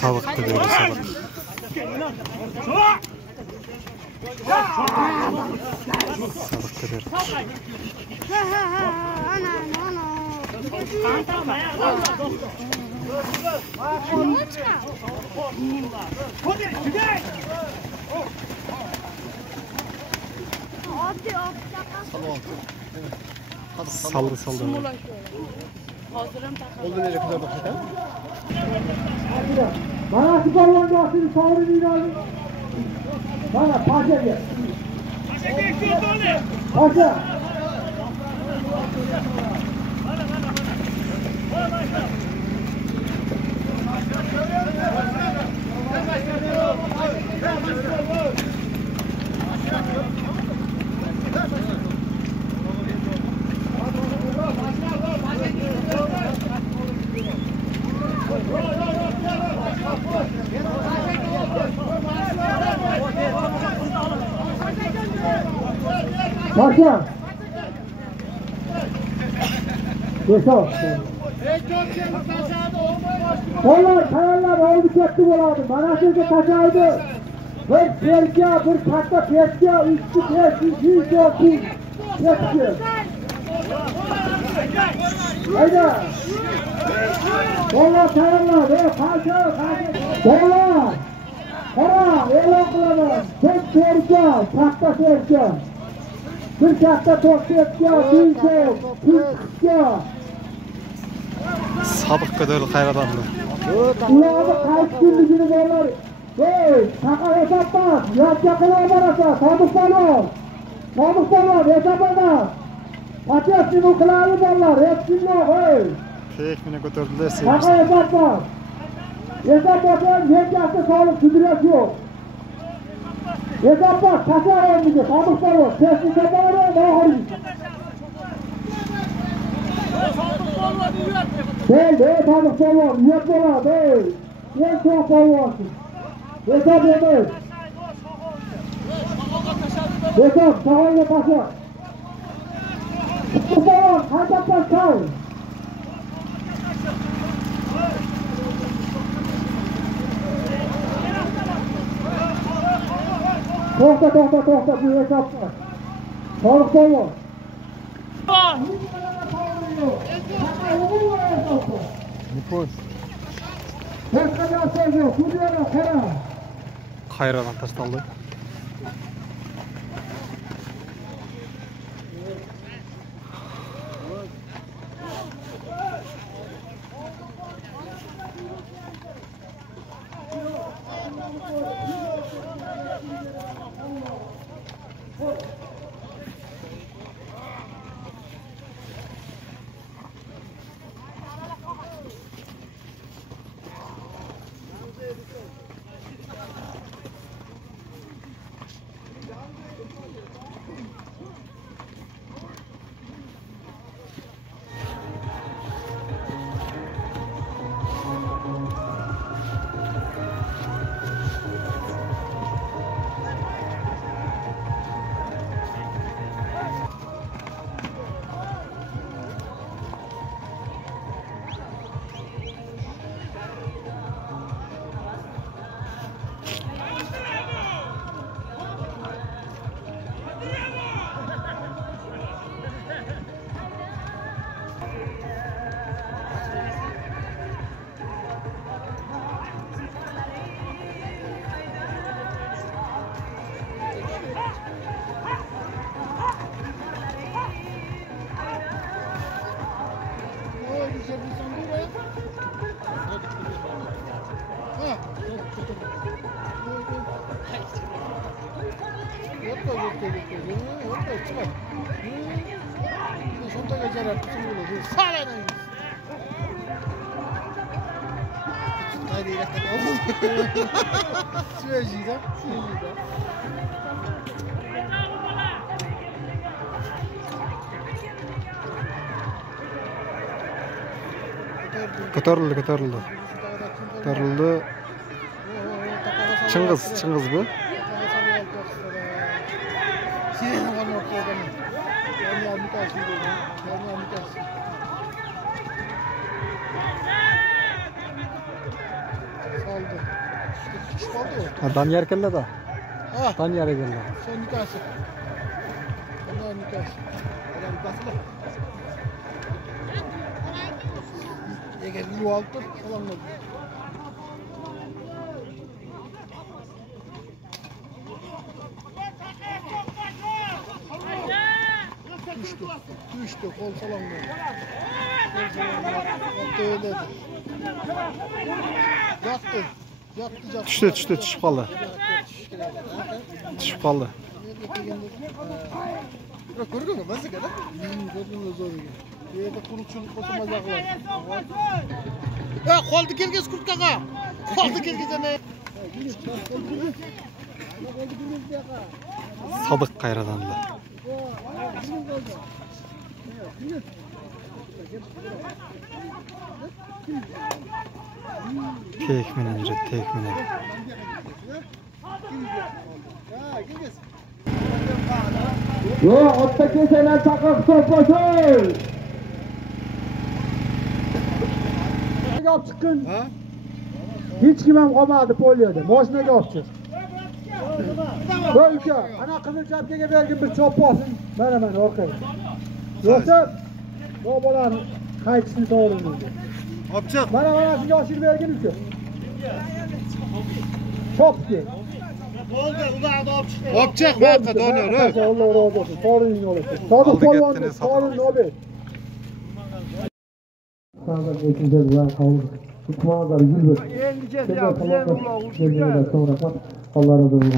Sabık diyoruz, sabık. Sabık diyoruz. Saldı saldı. Oldu nereye kadar bakacağım? Bana şu baloncaksın, savrunu inanın. Bana paşa gel. Paşa. Paşa. Yusuf. Onlar kayalar oldu kettik olardı. Bana sözü kaçaydı. Bir perka, bir katta perka, üstü perka, yüz yok, perka. Hayda. Onlar kayalar, paşa. Kayalar. Kara, elan kıladı. Bir perka, katta perka. Bir katta perka, yüz yok, perka. Sabık kadar hayradandı. Ulanı kaç günlüğünü varlar. Hey, şaka hesap bak. Yaz yakına varasa, sabık balon. Sabık balon, hesap bana. Paças yumurtları varlar, hepsini yok, hey. Tekmine götürdüler Şaka sevgisi. hesap bak. Hesap bakın, hiç yaşta sağlık südüresi yok. Hesap bak, kaçar olmayacak, sabık balon. Sesli sebebi ne var? Değil, sabık balon, niyet balon, değil. En çok balonsuz. Hesap yemeyiz. Hesap, sağlayla paşa. Bu balon, kaçaklar kal. Tohta, bu hesap var. Sabık balon. Nipol. Hayradan taştaldı. Sigara kutum olur. Sağlayın. Hadi yakalım. Süreciydi. Ko'tarildi, ko'tarildi. Ko'tarildi. Ching'iz bu. Ha, Danyar kella da. Danyar kella. Sen nikahsın. Onlar nikahsın. Adam nikahsın. Eğer yuvaltır, falan olur. Düştü, kol falan böyle. Yattı öyleydi. Yattı. Tushdi, tushib qoldi. Tushib qoldi. Ko'rdingmi, mazza-da? Ko'rdingiz zo'riga. Bu yerda quruqchilik qilsa mazza qiladi. Qoldi kelgez kurtkaga. Qoldi kelgezane. Sodiq qayradanlar. Tek menen yuradi, tek menen. Yo, otta keseler takıp toplasın. Olib chiqqin. Ha? Hech kim ham qolmadi polyoda. Mashinaga olib chiq. Voy uka, ana qizil chapkaga bergin bir chop olsin. Mana orqaga. Yo'qsa bu bolani qaytishni to'g'ri. Olib chiq. Mana shunga oshirib bergin uka. Chopki. Bo'ldi, ularni olib chiq. Olib chiq, baqa Doniyor. Allah razı olsun. To'g'ri olsun. Sodiq polvonni to'g'ri olib. Sağda geçince bu kavga. Tutmalar yürür. Endice de yapacağım ulan. Sonra Allah razı olsun.